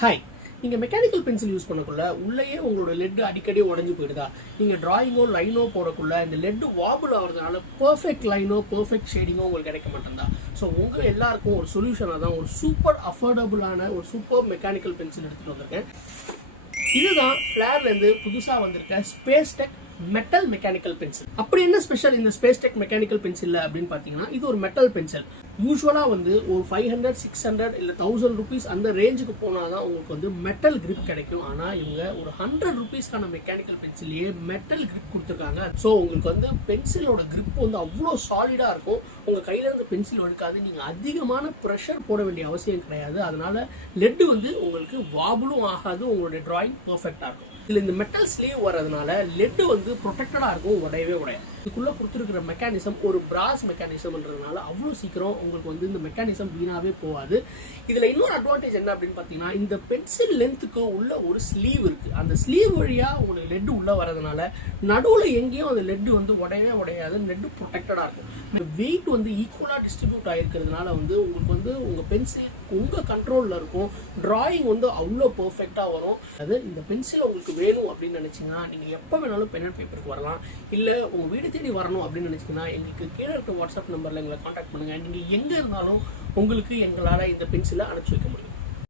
Hi, நீங்கள் mechanical pencil use பண்ணக்குள்ள உள்ளேயே உங்களோட லெட் அடிக்கடி உடஞ்சி போயிடுதா? நீங்கள் டிராயிங்கோ லைனோ போடக்குள்ள இந்த லெட் வாபுல் ஆகிறதுனால பர்ஃபெக்ட் லைனோ பர்ஃபெக்ட் ஷேடிங்கோ உங்களுக்கு கிடைக்க மாட்டேங்குதா? ஸோ உங்கள் எல்லாருக்கும் ஒரு சொல்யூஷனாக தான் ஒரு சூப்பர் அஃபோர்டபுளான ஒரு சூப்பர் மெக்கானிக்கல் பென்சில் எடுத்துகிட்டு வந்திருக்கேன். இதுதான் ஃப்ளேர்லேருந்து புதுசாக வந்திருக்க space tech metal mechanical pencil. அப்படி என்ன ஸ்பெஷல் இந்த ஸ்பேஸ் டெக் மெக்கானிக்கல் பென்சில் அப்படின்னு பார்த்தீங்கன்னா, இது ஒரு மெட்டல் பென்சில். யூஸ்வலாக வந்து ஒரு 500, 600 இல்லை 1000 ருபீஸ் அந்த ரேஞ்சுக்கு போனால் தான் உங்களுக்கு வந்து மெட்டல் கிரிப் கிடைக்கும். ஆனால் இவங்க ஒரு 100 ருபீஸ்க்கான மெக்கானிக்கல் பென்சிலையே மெட்டல் கிரிப் கொடுத்துருக்காங்க. ஸோ உங்களுக்கு வந்து பென்சிலோட கிரிப் வந்து அவ்வளோ சாலிடாக இருக்கும். உங்கள் கையில் இருந்து பென்சில் எடுக்காது. நீங்கள் அதிகமான ப்ரெஷர் போட வேண்டிய அவசியம் கிடையாது. அதனால லெட்டு வந்து உங்களுக்கு வாபுலும் ஆகாது. உங்களுடைய டிராயிங் பர்ஃபெக்டாக இருக்கும். இதில் இந்த மெட்டல் ஸ்லீவ் வர்றதுனால லெட்டு வந்து ப்ரொடெக்டடாக இருக்கும், உடையவே உடையாது. இதுக்குள்ளே கொடுத்துருக்கிற மெக்கானிசம் ஒரு பிராஸ் மெக்கானிசம்ன்றதுனால அவ்வளோ சீக்கிரம் உங்களுக்கு வந்து இந்த மெக்கானிசம் வீணாகவே போகாது. இதில் இன்னொரு அட்வான்டேஜ் என்ன அப்படின்னு பார்த்தீங்கன்னா, இந்த பென்சில் லென்த்துக்கு உள்ள ஒரு ஸ்லீவ் இருக்குது. அந்த ஸ்லீவ் வழியாக உங்களுக்கு லெட்டு உள்ளே வரதுனால நடுவில் எங்கேயும் அந்த லெட்டு வந்து உடையவே உடையாது. லெட்டு ப்ரொடெக்டடாக இருக்கும். வெயிட் வந்து ஈக்குவலாக டிஸ்ட்ரிபியூட் ஆகிருக்கிறதுனால வந்து உங்களுக்கு வந்து உங்கள் பென்சில் உங்கள் கண்ட்ரோலில் இருக்கும். டிராயிங் வந்து அவ்வளோ பர்ஃபெக்டாக வரும். அது இந்த பென்சில் உங்களுக்கு வேணும் அப்படின்னு நினச்சிங்கன்னா நீங்கள் எப்போ வேணாலும் பென் அண்ட் பேப்பருக்கு வரலாம். இல்லை உங்கள் வீடு தேடி வரணும் அப்படின்னு நினச்சிங்கன்னா எங்களுக்கு கீழே இருக்க வாட்ஸ்அப் நம்பரில் எங்களை காண்டாக்ட் பண்ணுங்கள். நீங்கள் எங்கே இருந்தாலும் உங்களுக்கு எங்களால் இந்த பென்சிலை அனுப்பிச்சி வைக்க முடியும்.